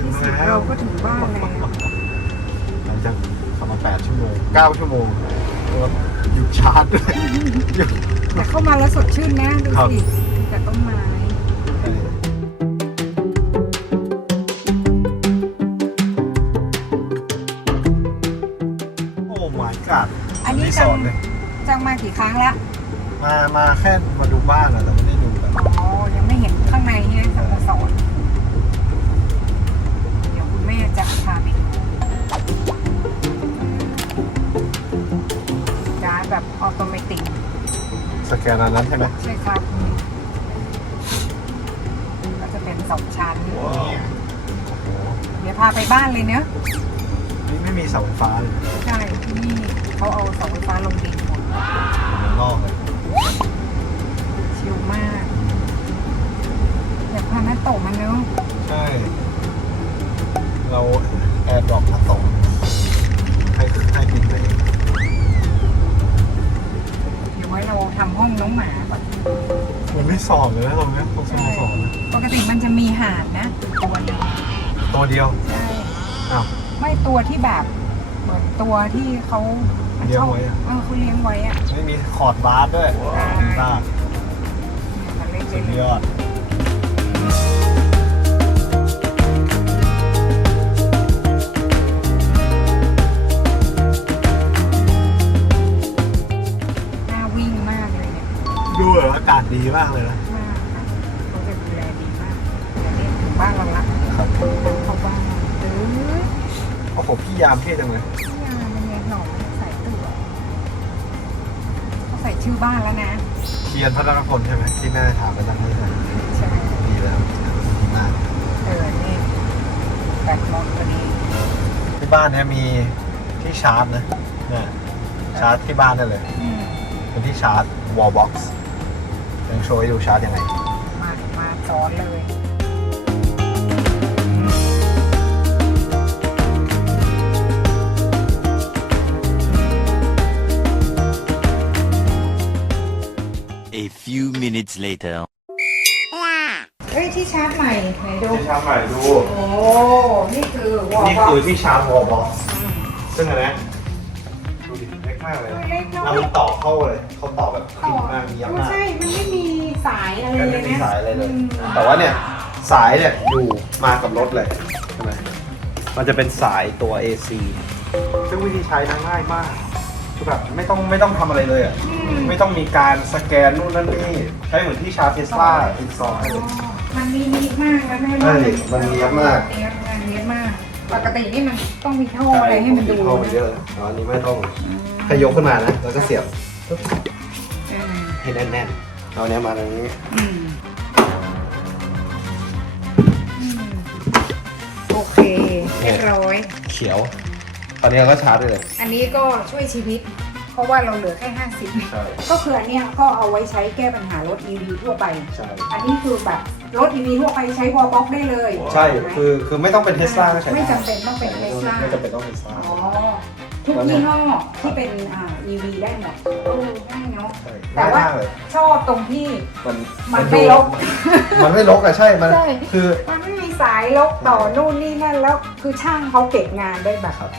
ถึงที่สิบแล้ว เราก็ถึงบ้านแล้วหลังจากขับมา8ชั่วโมง 9 ชั่วโมงรถหยุดชาร์จด้วยหยุด แต่เข้ามาแล้วสดชื่นนะ ดูครับ สิมีแต่ต้นไม้โอ้ my god อันนี้รีสจังอร์ทเลย จังมากี่ครั้งแล้วมา มาแค่มาดูบ้านอะแต่ไม่ได้ดูแบบอ๋อยังไม่เห็นข้างในเนี่ยสโมสรเดี๋ยวคุณแม่จะพาไปดูร้านแบบออโตเมติกสแกนอันนั้นใช่ไหมใช่ครับนี่ก็จะเป็นสองชั้นโอ้โหเดี๋ยวพาไปบ้านเลยเนอะนี่ไม่มีเสาไฟฟ้าเลยใช่ที่นี่เขาเอาเสาไฟฟ้าลงดินหมดมันนอกเลยชิลมาก อยากพาแม่โตมาเนอะใช่ เราแอร์ดรอปมาส่งให้ให้บินไปเองเดี๋ยวไว้เราทำห้องน้องหมาก่อนมันไม่สอบเลยนะตรงเนี้ยตรงสโมสรนะปกติมันจะมีห่านนะ ตัวหนึงตัวเดียวใช่ อ้าว ไม่ตัวที่แบบเหมือนตัวที่เขาเลี้ยงไว้อะ เออเขาเลี้ยงไว้อะ ไม่มีคอร์ดบาร์ด้วยใช่ต้ามันเล็กสุดๆ ยอด ดีมากเลยนะมากค่ะเขาจะดูแลดีมากเดี๋ยวนี้ถึงบ้านเราละครับเข้าบ้านหรือโอ้โหพี่ยามเท่จังเลยยามันยังหนองใส่ตัวเขาใส่ชื่อบ้านแล้วนะเทียนพัฒนพลใช่ไหมที่แม่ถามไปตั้งนี้เลยใช่ดีแล้วดีมากเออนี่แบตหมดพอดีที่บ้านเนี่ยมีที่ชาร์จนะเนี่ยชาร์จที่บ้านได้เลยอืมเป็นที่ชาร์จ wall box ยังโชว์ให้ดูชาร์จยังไง มา มาสอนเลย A few minutes later. เฮ้ยที่ชาร์จใหม่ไหนดู ที่ชาร์จใหม่ดู โอ้ นี่คือวอลนี่บ็อกคือที่ชาร์จ wall box ซึ่งอันเนี้ยดูดิเล็ก มากเลยเล็กน้อแล้วยมันต่อเข้าเลย เขาต่อแบบติดมากมีเยอะไม่มากใช่ มันไม่มีสายอะไรไม่เลยนะมีสายอะไรเลย แต่ว่าเนี่ยสายเนี่ยอยู่มากับรถเลยใช่ไหมมันจะเป็นสายตัว AC ซึ่งวิธีใช้นะง่ายมากคือแบบไม่ต้องไม่ต้องทำอะไรเลยอะ อืมไม่ต้องมีการสแกนนู่นนั่นนี่ ใช้เหมือนที่ชาร์จเทสลาติดซอให้เลย มันมีนิดมากนะแม่ใช่มันเนี๊ยบมาก เนียบมากเนียบมาก ปกตินี่มันต้องมีท่ออะไรให้มันดูเข้านเยอะอ๋ออันนี้ไม่ต้อง แค่ยกขึ้นมานะ แล้วก็เสียบปึ๊บเออให้แน่นๆ เอาเนี้ยมาตรงนี้ อืมอืมโอเคเรียบร้อย เขียว ตอนนี้เราก็ชาร์จได้เลย อันนี้ก็ช่วยชีวิต เพราะว่าเราเหลือแค่ 50 ใช่ ก็คืออันเนี้ยก็เอาไว้ใช้แก้ปัญหารถ EV ทั่วไป ใช่ อันนี้คือแบบรถ EV ทั่วไปใช้วอลบ็อกได้เลยใช่ถูกไหมคือ คือไม่ต้องเป็นเทสลาก็ใช้ด้ไม่จำเป็นต้องเป็น Tesla ไม่จำเป็นต้องเทสลา อ๋อ ทุกยี่ห้อที่เป็นอ่า EV ได้หมดเออได้เนาะใช่แต่ง่ายว่ามากเลย ชอบตรงที่มันมันดูไม่รกมันไม่ลกอะใช่ มัน ใช่ คือ มันไม่มีสายลกต่อนู่นนี่นั่นแล้วคือช่างเขาเก็บงานได้แบบครับ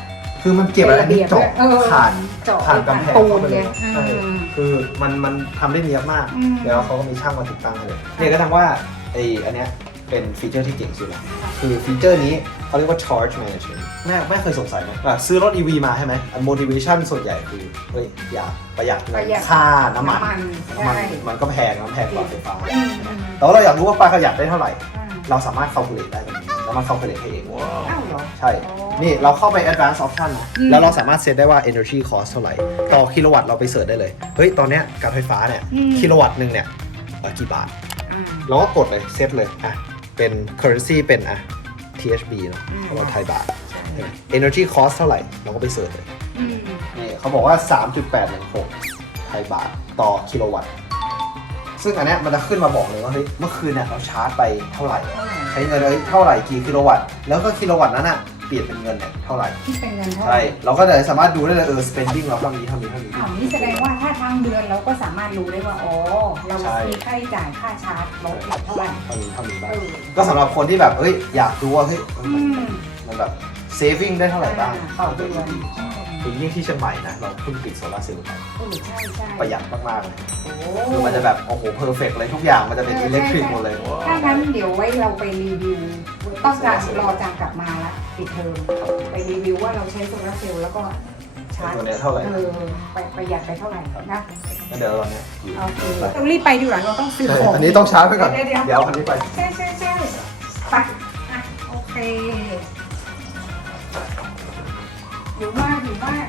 คือมันเก็บอะไรนี่เจาะเออผ่านเจาะผ่านกำแพงปูนเข้าไปเลเลยยอืใช่มคือมันมันทำได้เนียบมาก อืม แล้วเขาก็มีช่างมาติดตั้งให้เลยเนี่ยก็ทำว่าไออันเนี้ย เป็นฟีเจอร์ที่เก่งสุดละคือฟีเจอร์นี้เขาเรียกว่า charge management แม่แม่เคยสงสัยไหมว่าซื้อรถ EV มาใช่ไหมอัน motivation ส่วนใหญ่คือเฮ้ยอยากประหยัดปเงิระนหยัดค่าน้ำมันน้ำมันน้ำมันใช่มันก็แพงน้ำแพงกว่าไฟฟ้าอืมอืมแต่ว่าเราอยากรู้ว่าประหยัดได้เท่าไหร่อ่าเราสามารถ calculate ได้ตรงนี้แล้วมัน calculate ให้เองอ้าวเหรอใช่อ๋อนี่เราเข้าไป advanced option นะอืมแล้วเราสามารถเซตได้ว่า energy cost เท่าไหร่ ต่อกิโลวัตต์เราไปเสิร์ชได้เลย เฮ้ยตอนเนี้ยการไฟฟ้าเนี่ยอืมกิโลวัตต์หนึ่งเนี่ยเอ่อกี่บาทอ่าเราก็กดเลยเซตเลยอะ เป็น currency เป็นอะ THB เนอะอืมเราไทยบาท energy cost เท่าไหร่ เราก็ไปเสิร์ชเลยอืมนี่เขาบอกว่า 3.816 ไทยบาทต่อกิโลวัตต์ ซึ่งอันเนี้ยมันจะขึ้นมาบอกเลยว่าเฮ้ยเมื่อคืนเนี่ยเราชาร์จไปเท่าไหร่ ใช้เงินเอ้ยเท่าไหร่กี่กิโลวัตต์ แล้วก็กิโลวัตต์นั้นอะ ปลี่ยนเป็นเงินเนี่ยเท่าไหร่ ที่เป็นเงินเท่าไหใช่ ร่เราก็จะสามารถดูได้เลยเออ spending เราเท่านี้เท่านี้เท่านี้ อ้าวนี่แสดงว่าถ้าทั้งเดือนเราก็สามารถรู้ได้ว่า อ๋อ เราใช่ มีค่าใช้จ่ายค่าชาร์จรถเท่าไหร่เท่านี้เท่านี้เอบ้างอก็สำหรับคนที่แบบเอ้ยอยากดูว่าเฮ้ยเอออืมันมมันแบบ saving ได้เท่าไหร่บ้างต่อเดือนคือยิ่งที่เชียงใหม่นะเราเพิ่งติดโซลาร์เซลล์ไปเออใช่ใช่ประหยัดมากๆเลยโอ้ คือมันจะแบบโอ้โหเพอร์เฟกเลยทุกอย่างมันจะเป็นอิเล็กทริกหมดเลย ถ้างั้นเดี๋ยวไว้เราไปรีวิว ต้องการรอจางกลับมาละิดเทอมไปรีวิวว่าเราใช้โซลาร์เซลล์แล้วก็ชาร์จเธท่าไหร่ ออไปประหยัดไปเท่าไหร่นะเดี๋ยวเราเนี้ยโอเต้องรีบไปดีกว่าเราต้องซื้อของ อันนี้ต้องชาร์จไปก่อน เดี๋ยวเดี๋ยวอาคันนี้ไป ใช่ใช่ใช่ไปอะโอเคอยู่มากอยู่มาก